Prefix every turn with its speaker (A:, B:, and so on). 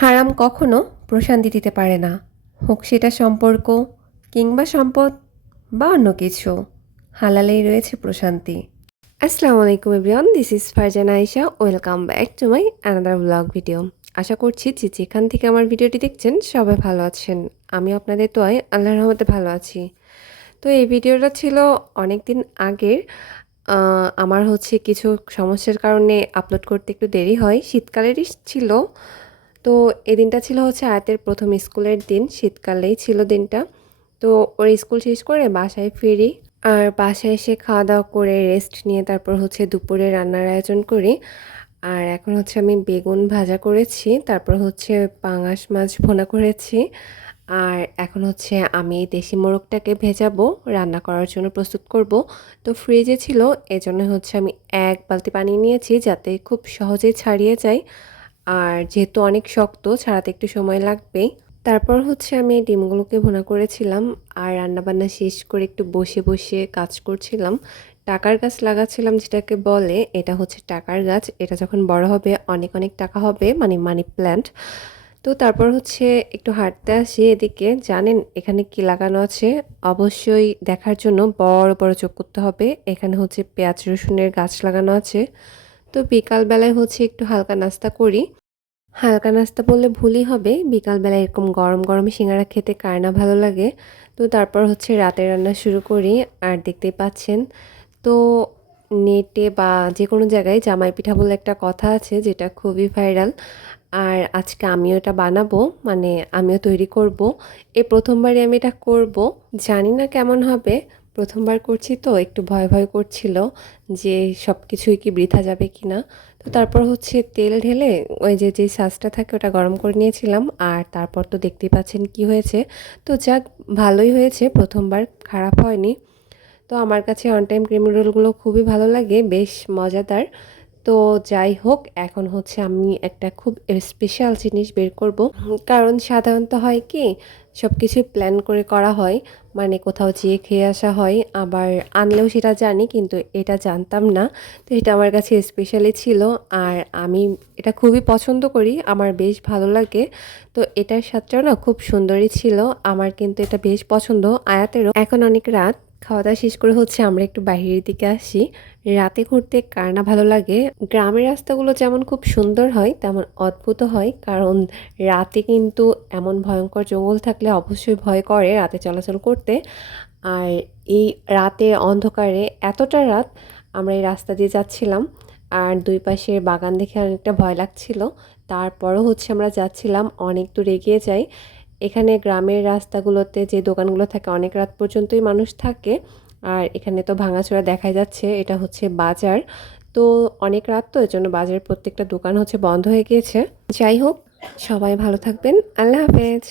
A: হারাম কখনো প্রশান্তি দিতে পারে না। হোক সেটা সম্পর্ক কিংবা সম্পদ বা অন্য কিছু, হালালেই রয়েছে প্রশান্তি। আসসালামু আলাইকুম everyone, this is Farzana Ayesha, welcome back to my another blog video. আশা করছি যে যেখান থেকে আমার ভিডিওটি দেখছেন, সবাই ভালো আছেন। আমি আপনাদের তোয়ায় আল্লাহর রহমতে ভালো আছি। তো এই ভিডিওটা ছিল অনেক দিন আগের আমার হচ্ছে কিছু সমস্যার কারণে আপলোড করতে একটু দেরি হয়। শীতকালেরই ছিল। তো এই দিনটা ছিল হচ্ছে আয়াতের প্রথম স্কুলের দিন, শীতকালেই ছিল দিনটা। তো ওর স্কুল শেষ করে বাসায় ফিরি, আর বাসায় এসে খাওয়া দাওয়া করে রেস্ট নিয়ে তারপর হচ্ছে দুপুরে রান্নার আয়োজন করি। আর এখন হচ্ছে আমি বেগুন ভাজা করেছি, তারপর হচ্ছে পাঙাশ মাছ ভোনা করেছি। আর এখন হচ্ছে আমি দেশি মোরগটাকে ভেজাবো, রান্না করার জন্য প্রস্তুত করব। তো ফ্রিজে ছিল, এজন্য হচ্ছে আমি এক বালতি পানি নিয়েছি যাতে খুব সহজেই ছাড়িয়ে যায়। আর যেহেতু অনেক শক্ত, ছাড়াতে একটু সময় লাগবে তারপর হচ্ছে আমি ডিমগুলোকে ভুনা করেছিলাম আর রান্নাবান্না শেষ করে একটু বসে বসে কাজ করছিলাম। টাকার গাছ লাগাচ্ছিলাম যেটাকে বলে, এটা হচ্ছে টাকার গাছ। এটা যখন বড় হবে, অনেক অনেক টাকা হবে মানে মানি প্ল্যান্ট তো তারপর হচ্ছে একটু হাঁটতে আসি এদিকে। জানেন এখানে কি লাগানো আছে? অবশ্যই দেখার জন্য বড় বড় চোখ করতে হবে। এখানে হচ্ছে পেঁয়াজ রসুনের গাছ লাগানো আছে। তো বিকালবেলায় হচ্ছে একটু হালকা নাস্তা করি। হালকা নাস্তা বললে ভুলই হবে। বিকালবেলা এরকম গরম গরম সিঙ্গারা খেতে কার না ভালো লাগে। তো তারপর হচ্ছে রাতের রান্না শুরু করি। আর দেখতেই পাচ্ছেন, তো নেটে বা যে কোনো জায়গায় জামাই পিঠা বলে একটা কথা আছে যেটা খুবই ভাইরাল। আর আজকে আমিও এটা বানাবো মানে আমিও তৈরি করব। এই প্রথমবারই আমি এটা করব। জানি না কেমন হবে। প্রথমবার করছি তো, একটু ভয় ভয় করছিল যে সব কিছুই কি বৃথা যাবে কি না তো তারপর হচ্ছে তেল ঢেলে ওই যে যে সাজটা থাকে ওটা গরম করে নিয়েছিলাম আর তারপর তো দেখতেই পাচ্ছেন কি হয়েছে। তো যাক, ভালোই হয়েছে, প্রথমবার খারাপ হয়নি। তো আমার কাছে অন টাইম ক্রিম রোলগুলো খুবই ভালো লাগে, বেশ মজাদার। তো যাই হোক, এখন হচ্ছে আমি একটা খুব স্পেশাল জিনিস বের করব। কারণ সাধারণত হয় কি সব কিছু প্ল্যান করে করা হয় মানে কোথাও যেয়ে খেয়ে আসা হয়, আবার আনলেও সেটা জানি কিন্তু এটা জানতাম না। তো এটা আমার কাছে স্পেশালি ছিল, আর আমি এটা খুবই পছন্দ করি, আমার বেশ ভালো লাগে। তো এটার স্বাদটাও না খুব সুন্দরই ছিল, আমার কিন্তু এটা বেশ পছন্দ, আয়াতেরও। এখন অনেক রাত খাওয়া দাওয়া শেষ করে হচ্ছে আমরা একটু বাইরের দিকে আসি। রাতে ঘুরতে কার না ভালো লাগে? গ্রামের রাস্তাগুলো যেমন খুব সুন্দর হয়, তেমন অদ্ভুত হয়। কারণ রাতে কিন্তু এমন ভয়ঙ্কর জঙ্গল থাকলে অবশ্যই ভয় করে রাতে চলাচল করতে। আর এই রাতে অন্ধকারে এতটা রাত আমরা এই রাস্তা দিয়ে যাচ্ছিলাম। আর দুই পাশে বাগান দেখে অনেকটা ভয় লাগছিল। তারপরও হচ্ছে আমরা যাচ্ছিলাম, অনেক দূর এগিয়ে যাই। এখানে গ্রামের রাস্তাগুলোতে যে দোকানগুলো থাকে অনেক রাত পর্যন্তই মানুষ থাকে। আর এখানে তো ভাঙাচোরা দেখা যাচ্ছে, এটা হচ্ছে বাজার। তো অনেক রাত তো এর জন্য বাজারের প্রত্যেকটা দোকান হচ্ছে বন্ধ হয়ে গিয়েছে। যাই হোক, সবাই ভালো থাকবেন। আল্লাহ হাফেজ।